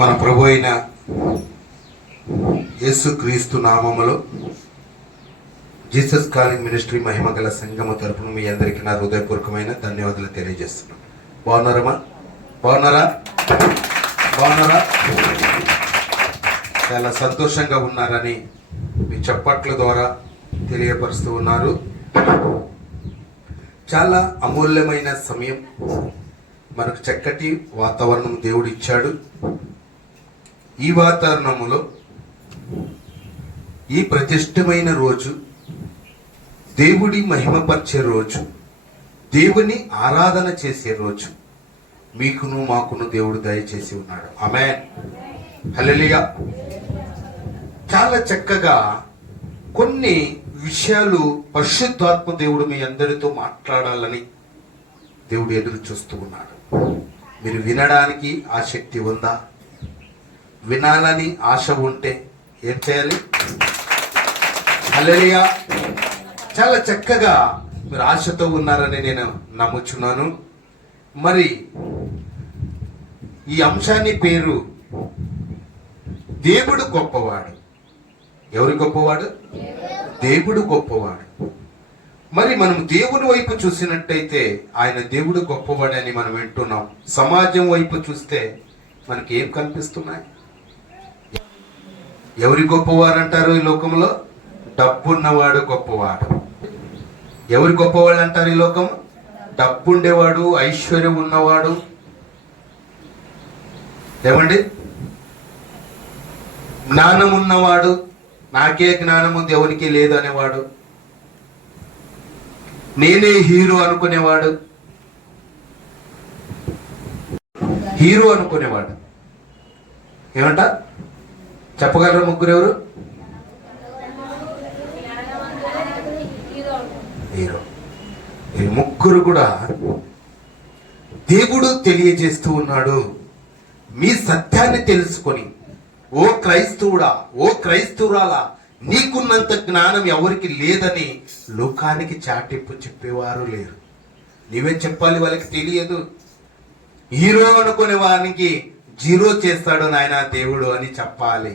మన ప్రభు అయిన యేసుక్రీస్తు నామములో జీసస్ కాలింగ్ మినిస్ట్రీ మహిమ గల సంగమ తరపున మీ అందరికీ నా హృదయపూర్వకమైన ధన్యవాదాలు తెలియజేస్తున్నాను. బాగున్నారమ్మా? బాగున్నారా? బాగున్నారా? చాలా సంతోషంగా ఉన్నారని మీ చప్పట్ల ద్వారా తెలియపరుస్తూ ఉన్నారు. చాలా అమూల్యమైన సమయం. మనకు చక్కటి వాతావరణం దేవుడు ఇచ్చాడు ఈ వాతావరణంలో ఈ ప్రతిష్టమైన రోజు దేవుడి మహిమపరిచే రోజు దేవుని ఆరాధన చేసే రోజు మీకును మాకును దేవుడు దయచేసి ఉన్నాడు. ఆమె హలలియా చాలా చక్కగా కొన్ని విషయాలు పరిశుద్ధాత్మ దేవుడు మీ అందరితో మాట్లాడాలని దేవుడు ఎదురు చూస్తూ ఉన్నాడు. మీరు వినడానికి ఆసక్తి ఉందా? వినాలని ఆశ ఉంటే ఏం చేయాలి? హల్లెలూయా. చాలా చక్కగా మీరు ఆశతో ఉన్నారని నేను నమ్ముచున్నాను. మరి ఈ అంశాన్ని పేరు దేవుడు గొప్పవాడు. ఎవరు గొప్పవాడు? దేవుడు గొప్పవాడు. మరి మనం దేవుని వైపు చూసినట్టయితే ఆయన దేవుడు గొప్పవాడని మనం వింటున్నాం. సమాజం వైపు చూస్తే మనకి ఏం కనిపిస్తున్నాయి? ఎవరి గొప్పవారు అంటారు ఈ లోకంలో? డబ్బున్నవాడు గొప్పవాడు. ఎవరి గొప్పవాళ్ళు అంటారు ఈ లోకం? డబ్బుండేవాడు ఐశ్వర్యం ఉన్నవాడు. ఏమండి? జ్ఞానం ఉన్నవాడు నాకే జ్ఞానం ఉంది ఎవరికి లేదు అనేవాడు. నేనే హీరో అనుకునేవాడు. హీరో అనుకునేవాడు. ఏమంట? చెప్పగలరు ముగ్గురు ఎవరు హీరో. ఈ ముగ్గురు కూడా దేవుడు తెలియజేస్తూ ఉన్నాడు. మీ సత్యాన్ని తెలుసుకొని ఓ క్రైస్తవుడా ఓ క్రైస్తవురాలా నీకున్నంత జ్ఞానం ఎవరికి లేదని లోకానికి చాటింపు చెప్పేవారు లేరు. నీవే చెప్పాలి వాళ్ళకి తెలియదు? హీరో అనుకునే వానికి జీరో చేస్తాడు నాయన దేవుడు అని చెప్పాలి.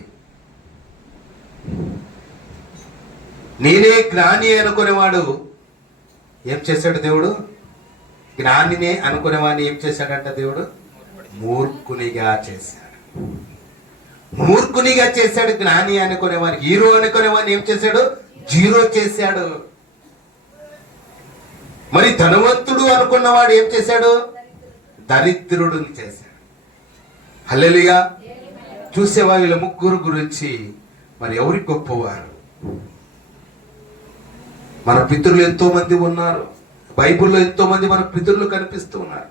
నేనే జ్ఞాని అనుకునేవాడు. ఏం చేశాడు దేవుడు? జ్ఞానినే అనుకునేవాడిని ఏం చేశాడంట దేవుడు? మూర్ఖునిగా చేశాడు. మూర్ఖునిగా చేశాడు జ్ఞాని అనుకునేవాడు హీరో అనుకునేవాడిని ఏం చేశాడు? జీరో చేశాడు. మరి ధనవంతుడు అనుకున్నవాడు ఏం చేశాడు? దరిద్రుడిని చేశాడు. హల్లెలూయా. చూసేవా వీళ్ళ ముగ్గురు గురించి? మరి ఎవరి గొప్పవారు? మన పితరులు ఎంతో మంది ఉన్నారు. బైబిల్లో ఎంతో మంది మన పితరులు కనిపిస్తూ ఉన్నారు.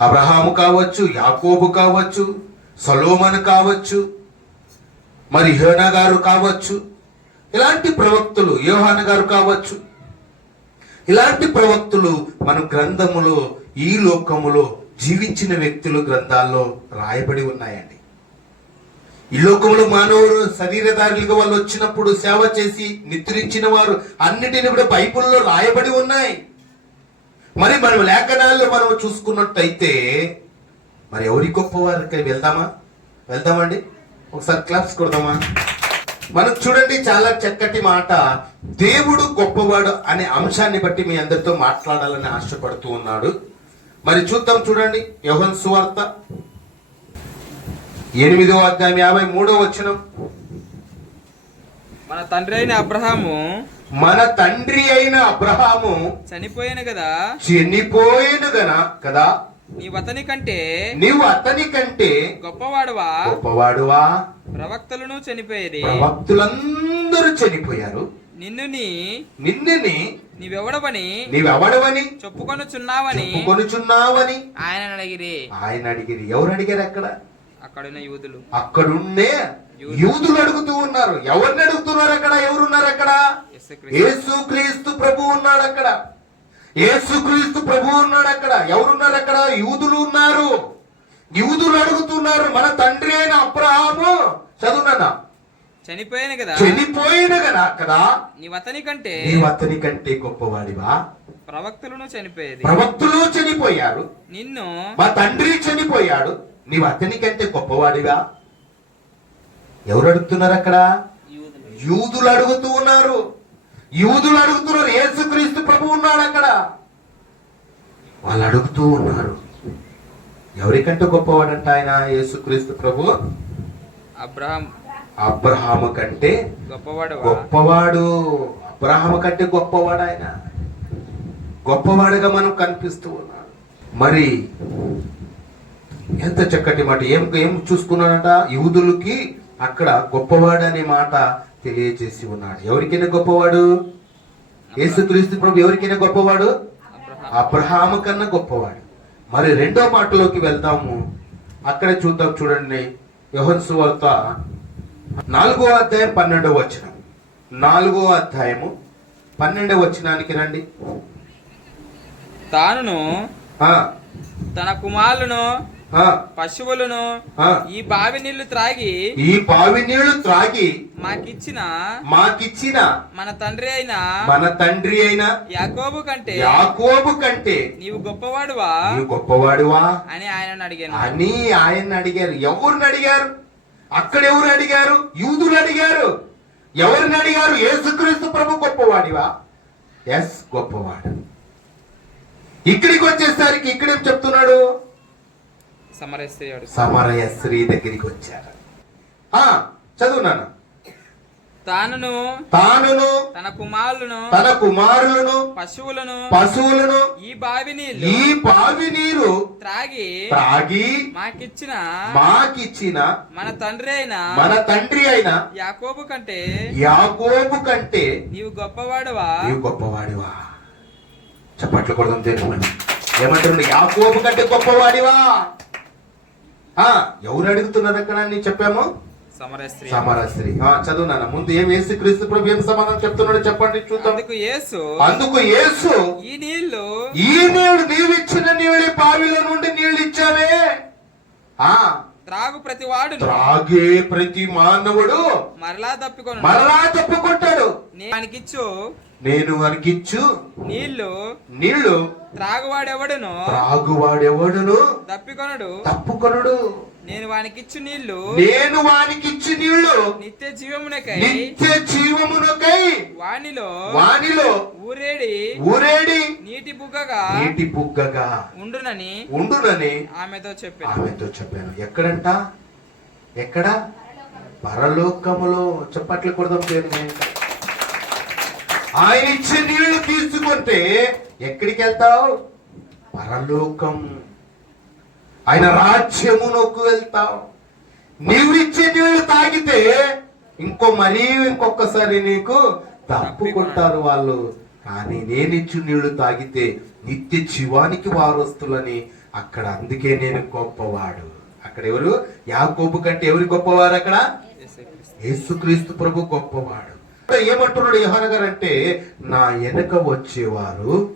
అబ్రహాము కావచ్చు యాకోబు కావచ్చు సలోమన్ కావచ్చు మరి హేనా గారు కావచ్చు ఇలాంటి ప్రవక్తులు యోహాన గారు కావచ్చు. ఇలాంటి ప్రవక్తులు మన గ్రంథములో ఈ లోకములో జీవించిన వ్యక్తులు గ్రంథాల్లో రాయబడి ఉన్నాయండి. ఈ లోకంలో మానవుడు శరీరధారులుగా వాళ్ళు వచ్చినప్పుడు సేవ చేసి నిద్రించిన వారు అన్నిటిని కూడా బైబిల్లో రాయబడి ఉన్నాయి. మరి మనం లేఖనాల్లో మనం చూసుకున్నట్టయితే మరి ఎవరి గొప్పవారికి వెళ్దామా? వెళ్దామండి? ఒకసారి క్లాప్స్ కొడదామా? మనం చూడండి చాలా చక్కటి మాట. దేవుడు గొప్పవాడు అనే అంశాన్ని బట్టి మీ అందరితో మాట్లాడాలని ఆశపడుతూ ఉన్నాడు. మరి చూద్దాం చూడండి యోహన్ సువార్త. ఎనిమిదో అధ్యాయం యాభై మూడో వచనం. మన తండ్రి అయిన అబ్రహాము మన తండ్రి అయిన అబ్రహాము చనిపోయాను కదా. చనిపోయిన గన కదా. నీవు అతని కంటే నీవు అతని కంటే గొప్పవాడువా? గొప్పవాడువా? ప్రవక్తలను చనిపోయేది. భక్తులందరూ చనిపోయారు. నిన్ను నీ నిన్నని నీవెవడవని నీవెవడవని చెప్పుకొనుచున్నావని కొనుచున్నావని ఆయన అడిగిరి. ఆయన అడిగిరి. ఎవరు అడిగారు అక్కడ? అక్కడున్న యూదులు. అక్కడుండే యూదులు. అడుగుతూ ఉన్నారు. ఎవరిని అడుగుతున్నారు అక్కడ? ఎవరున్నారు అక్కడ? యేసుక్రీస్తు. యేసు క్రీస్తు ప్రభు ఉన్నాడు అక్కడ. యేసు క్రీస్తు ప్రభు ఉన్నాడు అక్కడ. ఎవరున్నారు అక్కడ? యూదులు ఉన్నారు. యూదులు అడుగుతున్నారు. మన తండ్రి అయిన అబ్రహాము. చదువునా చనిపోయాను కదా. చనిపోయిన కదా కదా. నీవు అతని కంటే నీవు అతని కంటే గొప్పవాడివా? ప్రవక్తలను చనిపోయేది. ప్రవక్తులు చనిపోయారు. నిన్ను మా తండ్రి చనిపోయాడు. నీవు అతని కంటే గొప్పవాడివా? ఎవరు అడుగుతున్నారు అక్కడ యూదులు అడుగుతూ ఉన్నారు. యూదులు అడుగుతున్నారు. యేసుక్రీస్తు ప్రభు ఉన్నాడు అక్కడ వాళ్ళు అడుగుతూ ఉన్నారు. ఎవరికంటే గొప్పవాడంట ఆయన యేసుక్రీస్తు ప్రభు? అబ్రహాం అబ్రహాము కంటే గొప్పవాడు గొప్పవాడు. అబ్రహాము కంటే గొప్పవాడు ఆయన. గొప్పవాడుగా మనం కనిపిస్తూ ఉన్నాడు మరి ఎంత చక్కటి మాట. ఏం ఏం చూసుకున్నాడంట? యూదులకి అక్కడ గొప్పవాడు అనే మాట తెలియజేసి ఉన్నాడు. ఎవరికైనా గొప్పవాడు? యేసుక్రీస్తు ప్రభు ఎవరికైనా గొప్పవాడు? అబ్రహాం అబ్రహాము కన్నా గొప్పవాడు. మరి రెండో మాటలోకి వెళ్దాము. అక్కడే చూద్దాం చూడండి. యోహన్ సువార్త నాలుగో అధ్యాయం పన్నెండవ వచనం. నాలుగో అధ్యాయము పన్నెండవ వచనానికి రండి. తానును ఆ, తన కుమారులను పశువులను ఆ. ఈ బావి నీళ్ళు త్రాగి ఈ బావి నీళ్ళు త్రాగి మాకిచ్చిన మాకిచ్చిన మన తండ్రి అయిన మన తండ్రి అయిన యాకోబు కంటే యాకోబు కంటే నీవు గొప్పవాడువా? నీవు గొప్పవాడువా? అని ఆయనను అడిగాను. అని ఆయన అడిగారు. ఎవరిని అడిగారు? అక్కడ ఎవరు అడిగారు? యూదులు అడిగారు. ఎవరిని అడిగారు? యేసుక్రీస్తు ప్రభు గొప్పవాడివా? ఎస్ గొప్పవాడు. ఇక్కడికి వచ్చేసరికి ఇక్కడేం చెప్తున్నాడు? సమరయ స్త్రీ దగ్గరికి వచ్చారు ఆ చదువు నాన్న. తానును తానును తన కుమారులను తన కుమారులను పశువులను పశువులను ఈ బావి నీళ్ళు ఈ బావి నీరు త్రాగి త్రాగి మాకిచ్చిన మాకిచ్చిన మన తండ్రి అయిన మన తండ్రి అయిన యాకోబు కంటే యాకోబు కంటే నీవు గొప్పవాడువా? నీవు గొప్పవాడివా? చప్పట్లు కొడదాం తెలుగుమని ఏమంటున్నాడు యాకోబు కంటే గొప్పవాడివా? ఎవరు అడుగుతున్నారు అక్కడ అని చెప్పాము? సమరస్త్రీ సమర స్త్రీ. ఆ చదువు నాన్న ముందు ఏం వేసి క్రీస్తు ప్రభు ఏం సమాధానం చెప్తున్నాడు చెప్పండి చూద్దాం. అందుకు యేసు. అందుకు యేసు. ఈ నీళ్ళు ఈ నీళ్ళు నీవిచ్చిన నీళ్ళు బావిలో నుండి నీళ్ళు ఇచ్చావే. ఆ త్రాగు ప్రతి వాడు త్రాగే ప్రతి మానవుడు మరలా తప్పికొను. మరలా తప్పుకుంటాడు. వానికిచ్చు. నేను వానికిచ్చు. నీళ్ళు నీళ్ళు త్రాగువాడెవడును? త్రాగువాడెవడును? తప్పికొనడు. తప్పుకొనుడు. నేను వానికిచ్చు నీళ్ళు నేను వానికిచ్చు నీళ్ళు నిత్య జీవమునకై. నిత్య జీవమునకై. వానిలో. వానిలో. ఊరేడి. ఊరేడి. నీటి బుగ్గగా. నీటి బుగ్గగా. ఉండునని. ఉండునని ఆమెతో చెప్పాను. ఆమెతో చెప్పాను. ఎక్కడంట? ఎక్కడ? పరలోకములో. చప్పట్లు కొడదాం దేవుని. ఆయన ఇచ్చే నీళ్ళు తీసుకుంటే ఎక్కడికి వెళ్తావు? పరలోకం. ఆయన రాజ్యము నొక్కు వెళ్తావు. నీవు ఇచ్చే నీళ్ళు తాగితే ఇంకో మరీ ఇంకొకసారి నీకు తప్పుకుంటారు వాళ్ళు. కానీ నేనిచ్చు నీళ్ళు తాగితే నిత్య జీవానికి వారస్తులని. అక్కడ అందుకే నేను గొప్పవాడు. అక్కడ ఎవరు? యాకోబు కంటే ఎవరు గొప్పవారు అక్కడ? యేసుక్రీస్తు ప్రభు గొప్పవాడు. ఏమంటున్నాడు యోహాన గారు అంటే నా వెనక వచ్చేవారు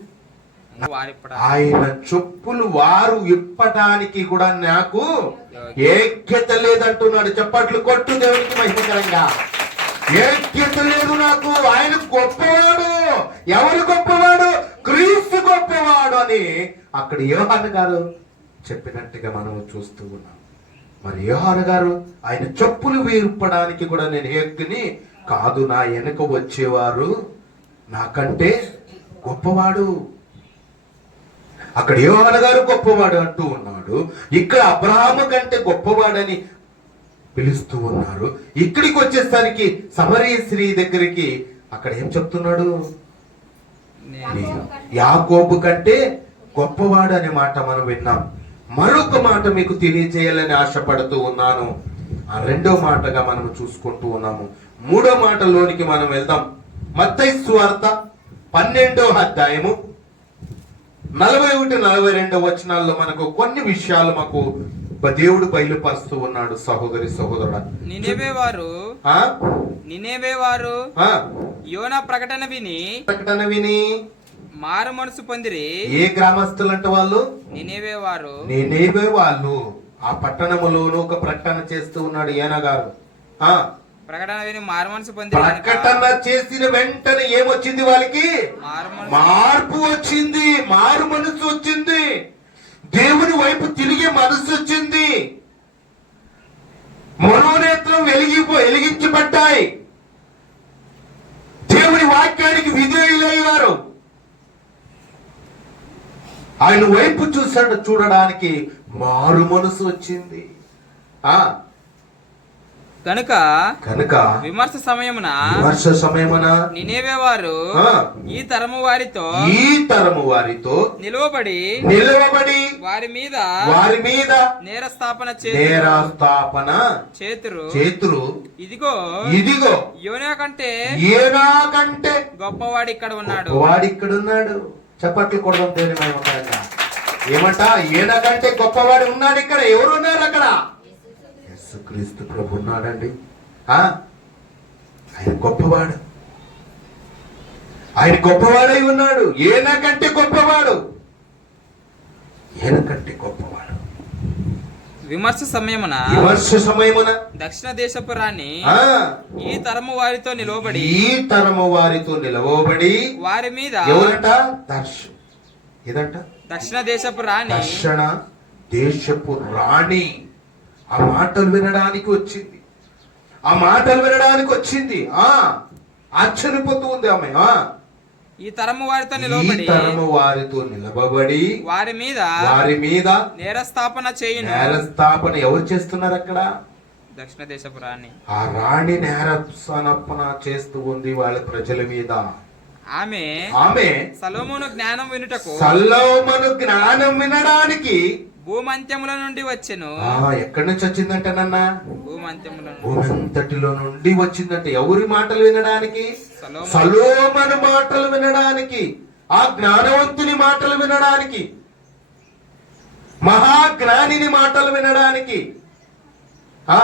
ఆయన చెప్పులు వారు ఇప్పటానికి కూడా నాకు ఏక్యత లేదంటున్నాడు. చప్పట్లు కొట్టు దేవునికి మహిమకరంగా ఏక్యత లేదు నాకు. ఆయన గొప్పవాడు. ఎవరు గొప్పవాడు? క్రీస్తు గొప్పవాడు అని అక్కడ యోహాన గారు చెప్పినట్టుగా మనం చూస్తూ ఉన్నాం. మరి యోహాన గారు ఆయన చెప్పులు వేర్పడానికి కూడా నేను ఏక్తిని కాదు. నా వెనక వచ్చేవారు నాకంటే గొప్పవాడు. అక్కడ యోహాన గారు గొప్పవాడు అంటూ ఉన్నాడు. ఇక్కడ అబ్రహాము కంటే గొప్పవాడని పిలుస్తూ ఉన్నారు. ఇక్కడికి వచ్చేసరికి సమరీ స్త్రీ దగ్గరికి అక్కడ ఏం చెప్తున్నాడు? యాకోబు కంటే గొప్పవాడు అనే మాట మనం విన్నాం. మరొక మాట మీకు తెలియజేయాలని ఆశపడుతూ ఉన్నాను. ఆ రెండో మాటగా మనం చూసుకుంటూ ఉన్నాము. మూడో మాటలోనికి మనం వెళ్దాం. మత్తయి వార్త పన్నెండో అధ్యాయము నలభై ఒకటి నలభై రెండో వచనాల్లో మనకు కొన్ని విషయాలు మాకు దేవుడు బయలుపరుస్తూ ఉన్నాడు సహోదరి సహోదరుడు. నినేవే వారు నినేవే వారు యోన ప్రకటన విని ప్రకటన విని మారు మనసు పొందిరి. ఏ గ్రామస్తులంట వాళ్ళు? నినేవే వారు నేనేవే వాళ్ళు ఆ పట్టణములోను ఒక ప్రకటన చేస్తూ ఉన్నాడు ఈయన గారు. ప్రకటన విని మారుమనసు పొంది ప్రకటన చేసిన వెంటనే ఏమొచ్చింది వాళ్ళకి? మార్పు వచ్చింది మారు మనసు వచ్చింది. దేవుని వైపు తిరిగే మనసు వచ్చింది. మనోనేత్రం వెలిగిపో వెలిగించబడ్డాయి. దేవుని వాక్యానికి విధేయులయ్యారు ఆయన వైపు చూసాడు చూడడానికి మారు మనసు వచ్చింది. ఆ కనుక కనుక విమర్శ సమయమున వర్ష సమయమున నినేవే వారు. ఈ తరము వారితో ఈ తరము వారితో నిలువబడి నిలవబడి వారి మీద వారి మీద నేర స్థాపన నేరాస్థాపన చేతురు. చేతురు. ఇదిగో ఇదిగో యోనా కంటే ఏనా కంటే గొప్పవాడు ఇక్కడ ఉన్నాడు. వాడు ఇక్కడ ఉన్నాడు. చప్పట్లు కొడదాం మహిమకరంగా ఏమంట? ఈయన కంటే గొప్పవాడు ఉన్నాడు ఇక్కడ. ఎవరు ఉన్నారు అక్కడ? యేసుక్రీస్తు ప్రభు ఉన్నాడండి. ఆయన గొప్పవాడు. ఆయన గొప్పవాడై ఉన్నాడు. ఈయన కంటే గొప్పవాడు? ఈయన కంటే గొప్పవాడు? విమర్శ సమయమున విమర్శ సమయమున దక్షిణ దేశపు రాణి ఈ తరము వారితో నిలువబడి ఈ తరము వారితో నిలవబడి వారి మీద ఎవరంట? దర్శ ఏదంట? దక్షిణ దేశపు రాణి దర్శన దేశపు రాణి. ఆ మాటలు వినడానికి వచ్చింది. ఆ మాటలు వినడానికి వచ్చింది. ఆ ఆశ్చర్యపోతూ ఉంది ఆమె ఆ. ఈ తరము వారితో ఈ నిలువబడి తరము వారితో నిలబడి వారి మీద వారి మీద నేర స్థాపన చేయును. నేర స్థాపన ఎవరు చేస్తున్నారు అక్కడ? దక్షిణ దేశపు రాణి. ఆ రాణి నేర స్థాపన చేస్తూ ఉంది వాళ్ళ ప్రజల మీద. ఆమె ఆమె సలోమోను జ్ఞానం వినుటకు సల్లోమను జ్ఞానం వినడానికి భూమంత్యముల నుండి వచ్చెను. ఎక్కడి నుంచి వచ్చిందంటే నాన్న? భూమంత్యముల నుండి. భూమి అంతటిలో నుండి వచ్చిందంటే. ఎవరి మాటలు వినడానికి? సలోమోను. సలోమను మాటలు వినడానికి. ఆ జ్ఞానవంతుని మాటలు వినడానికి. మహాజ్ఞానిని మాటలు వినడానికి. ఆ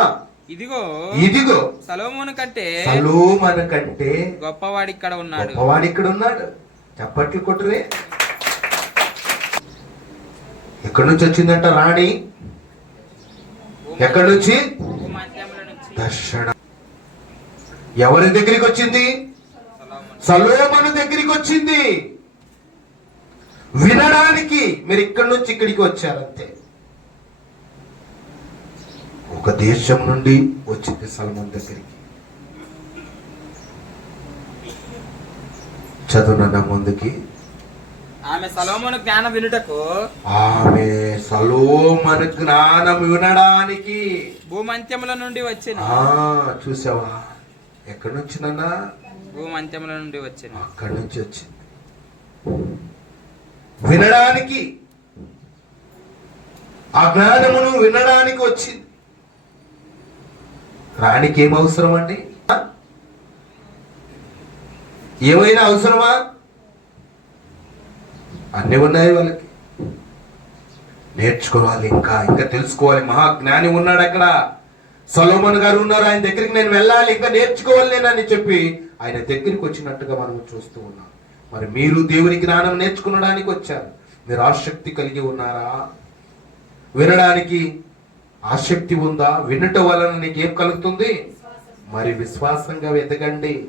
ఇదిగో ఇదిగో. సలోమోను కంటే సలోమను కంటే గొప్పవాడు ఇక్కడ ఉన్నాడు. గొప్పవాడు ఇక్కడ ఉన్నాడు చప్పట్లు కొట్టురే. ఎక్కడి నుంచి వచ్చిందంట రాణి? ఎక్కడి నుంచి? దర్శన. ఎవరి దగ్గరికి వచ్చింది? సలోమోను. సలోమను దగ్గరికి వచ్చింది. వినడానికి. మీరు ఇక్కడి నుంచి ఇక్కడికి వచ్చారంతే. ఒక దేశం నుండి వచ్చింది సల్మాన్ దగ్గరికి. చదువునన్న ముందుకి. ఆమె సలోమోను జ్ఞానం వినుటకు ఆమె సలోమను జ్ఞానం వినడానికి. భూమంత్యముల నుండి వచ్చెను ఆ చూసావా? ఎక్కడి నుంచి నన్నా? భూమంత్యముల నుండి వచ్చెను అక్కడి నుంచి వచ్చింది. వినడానికి. ఆ జ్ఞానమును వినడానికి వచ్చింది. రానికి ఏం అవసరం అండి? ఏమైనా అవసరమా? అన్నీ ఉన్నాయి వాళ్ళకి. నేర్చుకోవాలి ఇంకా ఇంకా తెలుసుకోవాలి. మహాజ్ఞాని ఉన్నాడు అక్కడ. సొలోమన్ గారు ఉన్నారు ఆయన దగ్గరికి నేను వెళ్ళాలి ఇంకా నేర్చుకోవాలి నేను అని చెప్పి ఆయన దగ్గరికి వచ్చినట్టుగా మనం చూస్తూ ఉన్నాం. మరి మీరు దేవుని జ్ఞానం నేర్చుకునడానికి వచ్చారు. మీరు ఆసక్తి కలిగి ఉన్నారా? వినడానికి ఆసక్తి ఉందా? వినటం వలన నీకు ఏం కలుగుతుంది? మరి విశ్వాసంగా వెతకండి.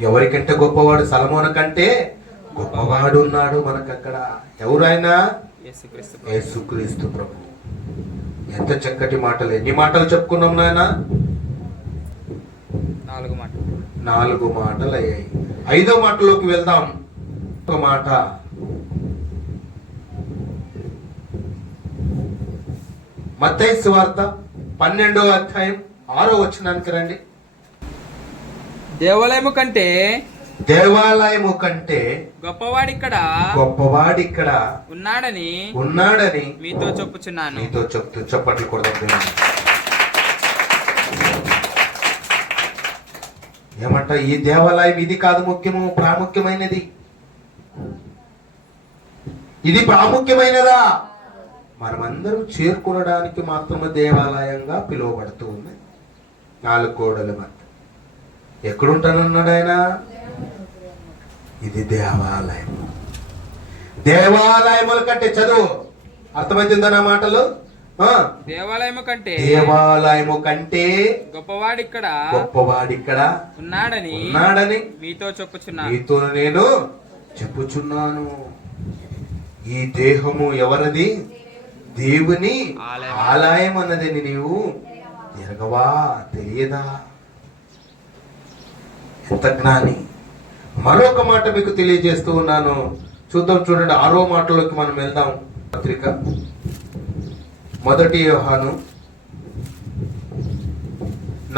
ఎవరికంటే గొప్పవాడు సలమోన కంటే గొప్పవాడు ఉన్నాడు మనకు అక్కడ ఎవరైనా యేసుక్రీస్తు ప్రభు. ఎంత చక్కటి మాటలు. ఎన్ని మాటలు చెప్పుకున్నాం నాయన? నాలుగు మాట నాలుగు మాటలు అయ్యాయి ఐదో మాటలోకి వెళ్దాం. ఒక మాట. మత్తయి సువార్త పన్నెండో అధ్యాయం ఆరో వచనానికి రండి. దేవాలయము కంటే దేవాలయము కంటే గొప్పవాడు ఇక్కడ గొప్పవాడు ఇక్కడ ఉన్నాడని ఉన్నాడని మీతో చెప్పుచున్నాను. నీతో చెప్తూ చప్పట్లు కొడదాం ఏమంట ఈ దేవాలయం ఇది కాదు ముఖ్యము ప్రాముఖ్యమైనది. ఇది ప్రాముఖ్యమైనదా? మనమందరం చేరుకునడానికి మాత్రమే దేవాలయంగా పిలువబడుతూ ఉంది నాలుగు గోడల మధ్య. ఎక్కడుంటానన్నాడు ఆయన? ఇది దేవాలయం. దేవాలయముల కంటే చదువు. అర్థమవుతుందా నా మాటలు? దేవాలయము కంటే దేవాలయము కంటే గొప్పవాడు ఇక్కడ గొప్పవాడిక్కడ ఉన్నాడని ఉన్నాడని మీతో చెప్పుచున్నాను నీతో నేను చెప్పుచున్నాను. ఈ దేహము ఎవరిది? దేవుని ఆలయం. అన్నదని నీవు. ఎరగవా? తెలియదా? ఎంత జ్ఞాని మరొక మాట మీకు తెలియజేస్తూ ఉన్నాను. చూద్దాం చూడండి ఆరో మాటలోకి మనం వెళ్దాం. పత్రిక మొదటి యోహాను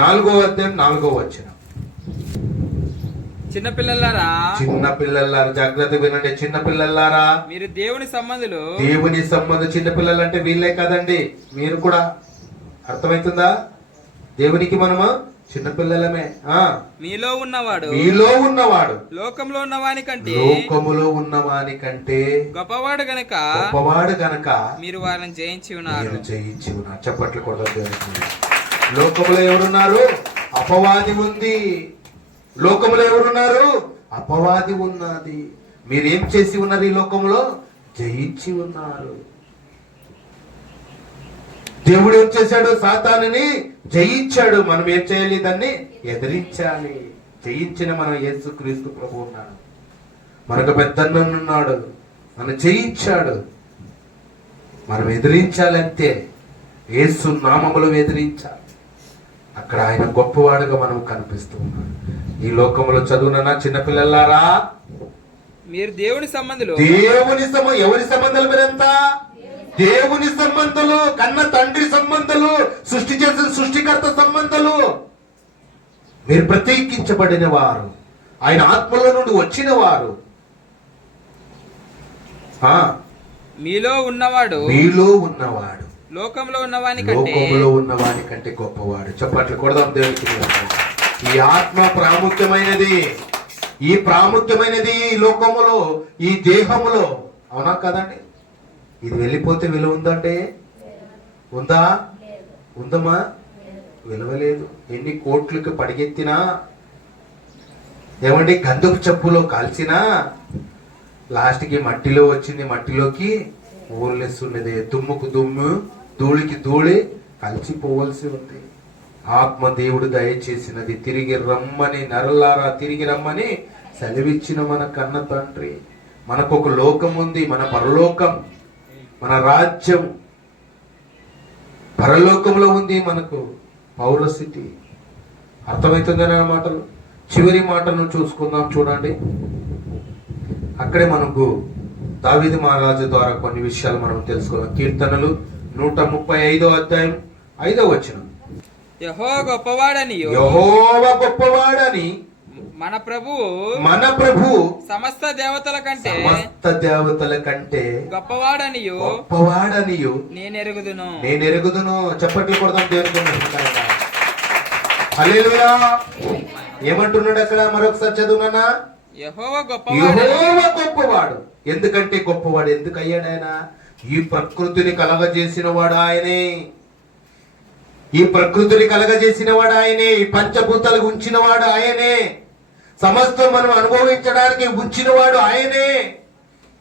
నాలుగో అధ్యాయం నాలుగో వచ్చిన చిన్నపిల్లలారా చిన్న పిల్లలారా జాగ్రత్త వినండి చిన్న పిల్లలారా. మీరు దేవుని సంబంధులు. దేవుని సంబంధం చిన్న పిల్లలు అంటే వీళ్ళే కదండి మీరు కూడా. అర్థమవుతుందా? దేవునికి మనము చిన్న పిల్లలమే ఆ. మీలో ఉన్నవాడు. మీలో ఉన్నవాడు. లోకంలో ఉన్నవాని కంటే లోకములో ఉన్నవాని కంటే గొప్పవాడు గనక గొప్పవాడు గనక మీరు వారిని జయించి ఉన్నారు. జయించి ఉన్నారు. చప్పట్లు కూడా. లోకములో ఎవరున్నారు? అపవాది ఉంది. లోకములో ఎవరున్నారు? అపవాది ఉన్నది. మీరేం చేసి ఉన్నారు ఈ లోకంలో? జయించి ఉన్నారు. దేవుడు ఏం చేశాడు? సాతానుని జయించాడు. మనం ఏం చేయాలి దాన్ని? ఎదిరించాలి. జయించిన మనం యేసుక్రీస్తు ప్రభు ఉన్నాడు. మనకు పెద్దన్నాడు మనం జయించాడు. మనం ఎదిరించాలి అంతే. యేసు నామములు ఎదిరించాలి. అక్కడ ఆయన గొప్పవాడుగా మనం కనిపిస్తూ ఉన్నాం. ఈ లోకంలో చదువునన్నా చిన్నపిల్లలారా? మీరు దేవుని సంబంధులు దేవుని సమ ఎవరి సంబంధాలు మీరంతా? దేవుని సంబంధాలు కన్న తండ్రి సంబంధాలు సృష్టి చేసిన సృష్టికర్త సంబంధాలు. మీరు ప్రత్యేకించబడిన వారు ఆయన ఆత్మలో నుండి వచ్చిన వారు మీలో ఉన్నవాడు మీలో ఉన్నవాడు. లోకంలో ఉన్నవాని కంటే లోకంలో ఉన్నవాడి కంటే గొప్పవాడు. చెప్పట్లు కొడదాం దేవునికి ఈ ఆత్మ ప్రాముఖ్యమైనది. ఈ ప్రాముఖ్యమైనది ఈ లోకములో ఈ దేహములో. అవునా కదండి? ఇది వెళ్ళిపోతే విలువ ఉందంటే? ఉందా? ఉందమ్మా? విలువ లేదు ఎన్ని కోట్లకి పడిగెత్తినా? ఏమండి గంధపు చెప్పులో కాల్చినా? లాస్ట్కి మట్టిలో వచ్చింది మట్టిలోకి. ఊర్లేస్తున్నది దుమ్ముకు దుమ్ము ధూళికి ధూళి కలిసిపోవలసి ఉంది. ఆత్మ దేవుడు దయచేసినది. తిరిగి రమ్మని నరలారా తిరిగి రమ్మని సెలవిచ్చిన మన కన్న తండ్రి. మనకు ఒక లోకం ఉంది మన పరలోకం. మన రాజ్యం పరలోకంలో ఉంది మనకు. పౌరస్థితి అర్థమవుతుందని ఆ మాటలు. చివరి మాటను చూసుకుందాం చూడండి. అక్కడే మనకు దావీదు మహారాజు ద్వారా కొన్ని విషయాలు మనం తెలుసుకున్నాం కీర్తనలు నూట ముప్పై ఐదో అధ్యాయం ఐదో వచనం. యహో గొప్పవాడనియు. యహోవ గొప్పవాడని మన ప్రభువు మన ప్రభు సమస్త దేవతల కంటే సమస్త దేవతల కంటే గొప్పవాడనియు. గొప్పవాడనియు. నేను ఎరుగుదును నేను ఎరుగుదును చప్పట్లు కొడదాం హల్లెలూయా. ఏమంటున్నాడు అక్కడ? మరొకసారి చదువునా యహోవ గొప్పవాడని యెహోవా గొప్పవాడు. ఎందుకంటే గొప్పవాడు ఎందుకు అయ్యాడు ఆయన? ఈ ప్రకృతిని కలగజేసిన వాడు ఆయనే. ఈ ప్రకృతిని కలగజేసిన వాడు ఆయనే. ఈ పంచభూతాలకు ఉంచిన వాడు ఆయనే. సమస్తం మనం అనుభవించడానికి ఉంచిన వాడు ఆయనే.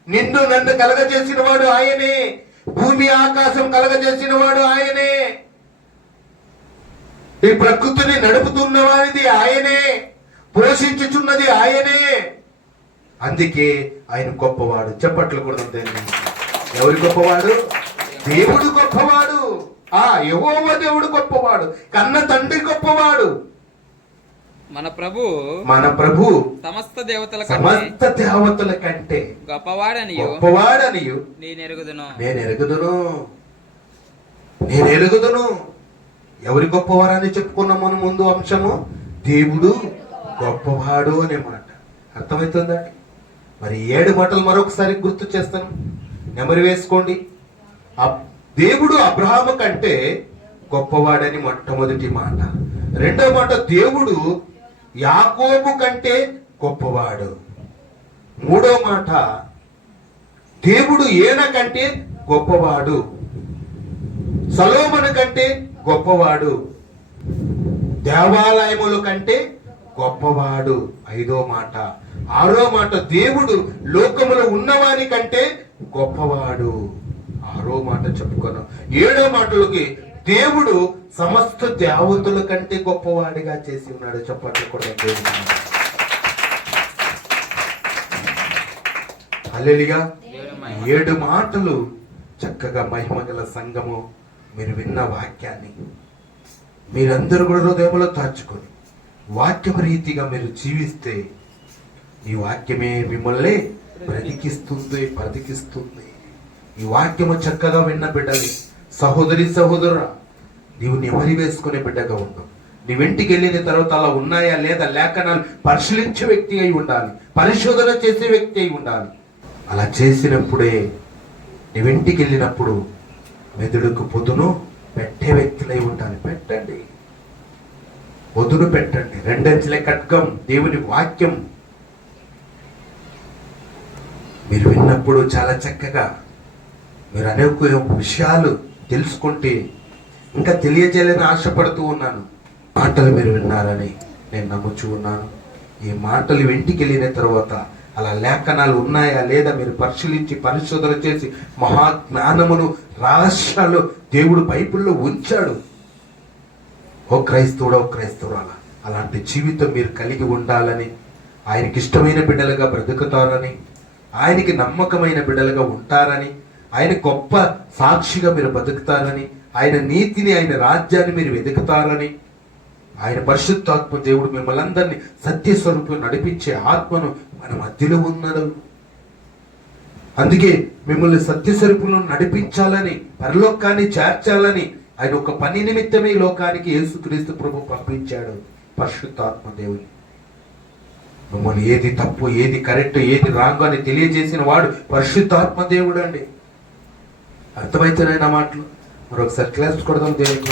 నిన్ను నన్ను కలగజేసిన వాడు ఆయనే. భూమి ఆకాశం కలగజేసిన వాడు ఆయనే. ఈ ప్రకృతిని నడుపుతున్న వారిది ఆయనే. పోషించుచున్నది ఆయనే. అందుకే ఆయన గొప్పవాడు. చెప్పట్లు కూడా ఎవరి గొప్పవాడు? దేవుడు గొప్పవాడు. ఆ యహోవ దేవుడు గొప్పవాడు. కన్న తండ్రి గొప్పవాడు. మన ప్రభు మన ప్రభు సమస్త దేవతల సమస్త దేవతల కంటే గొప్పవాడనియు. గొప్పవాడనియు. నేను ఎరుగుదును నేను ఎరుగుదును నేను ఎరుగుదును ఎవరి గొప్పవారని చెప్పుకున్నాం మనం ముందు అంశము? దేవుడు గొప్పవాడు అనే మాట. అర్థమవుతుందండి మరి ఏడు మాటలు మరొకసారి గుర్తు చేస్తాను. నెమరు వేసుకోండి. దేవుడు అబ్రహాము కంటే గొప్పవాడని మొట్టమొదటి మాట. రెండో మాట దేవుడు యాకోబు కంటే గొప్పవాడు. మూడో మాట దేవుడు ఏన కంటే గొప్పవాడు. సలోమను కంటే గొప్పవాడు. దేవాలయముల కంటే గొప్పవాడు. ఐదో మాట ఆరో మాట దేవుడు లోకములో ఉన్నవాని కంటే గొప్పవాడు. ఆరో మాట చెప్పుకున్నాం. ఏడో మాటలకి దేవుడు సమస్త దేవతల కంటే గొప్పవాడిగా చేసి ఉన్నాడు చెప్పట్లు కూడా అల్లెలిగా ఏడు మాటలు చక్కగా మహిమగల సంఘము మీరు విన్న వాక్యాన్ని మీరందరూ కూడా హృదయంలో దాచుకొని వాక్యం రీతిగా మీరు జీవిస్తే ఈ వాక్యమే మిమ్మల్ని బ్రతికిస్తుంది బ్రతికిస్తుంది. ఈ వాక్యము చక్కగా విన్న బిడ్డని సహోదరి సహోదరా నీవు నెమరి వేసుకునే బిడ్డగా ఉండు. నీ వెంటికి వెళ్ళిన తర్వాత అలా ఉన్నాయా లేదా లేఖనాలు పరిశీలించే వ్యక్తి అయి ఉండాలి. పరిశోధన చేసే వ్యక్తి అయి ఉండాలి. అలా చేసినప్పుడే నీ వెంటికి వెళ్ళినప్పుడు మెదడుకు పొదును పెట్టే వ్యక్తులై ఉండాలి. పెట్టండి. పొదును పెట్టండి. రెండంచెలే ఖడ్గం దేవుని వాక్యం. మీరు విన్నప్పుడు చాలా చక్కగా మీరు అనేక విషయాలు తెలుసుకుంటే ఇంకా తెలియజేయాలని ఆశపడుతూ ఉన్నాను. మాటలు మీరు విన్నారని నేను నమ్ముచూ ఉన్నాను. ఈ మాటలు ఇంటికి వెళ్ళిన తర్వాత అలా లేఖనాలు ఉన్నాయా లేదా మీరు పరిశీలించి పరిశోధన చేసి మహాజ్ఞానమును రహస్యాలు దేవుడు బైబిల్లో ఉంచాడు. ఓ క్రైస్తవుడు ఓ క్రైస్తవురాల అలాంటి జీవితం మీరు కలిగి ఉండాలని ఆయనకి ఇష్టమైన బిడ్డలుగా బ్రతుకుతారని ఆయనకి నమ్మకమైన బిడ్డలుగా ఉంటారని ఆయన గొప్ప సాక్షిగా మీరు బతుకుతారని ఆయన నీతిని ఆయన రాజ్యాన్ని మీరు వెతుకుతారని ఆయన పరిశుద్ధాత్మ దేవుడు మిమ్మల్ని అందరినీ సత్యస్వరూపం నడిపించే ఆత్మను మన మధ్యలో ఉన్నాడు. అందుకే మిమ్మల్ని సత్యస్వరూపంలో నడిపించాలని పరలోకాన్ని చేర్చాలని ఆయన ఒక పని నిమిత్తమే ఈ లోకానికి యేసుక్రీస్తు ప్రభు పంపించాడు. పరిశుద్ధాత్మ దేవుని. మిమ్మల్ని ఏది తప్పు ఏది కరెక్ట్ ఏది రాంగ్ అని తెలియజేసిన వాడు పరిశుద్ధాత్మ దేవుడు అండి. అర్థమైతేనే నా మాటలు? మరొకసారి క్లాస్ కొడదాం దేవునికి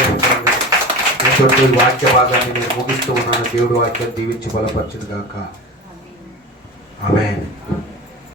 ఇంకొకటి వాక్య భాగాన్ని నేను ముగిస్తూ ఉన్నాను. దేవుడు వాక్యం దీవించి బలపరచును గాక. ఆమె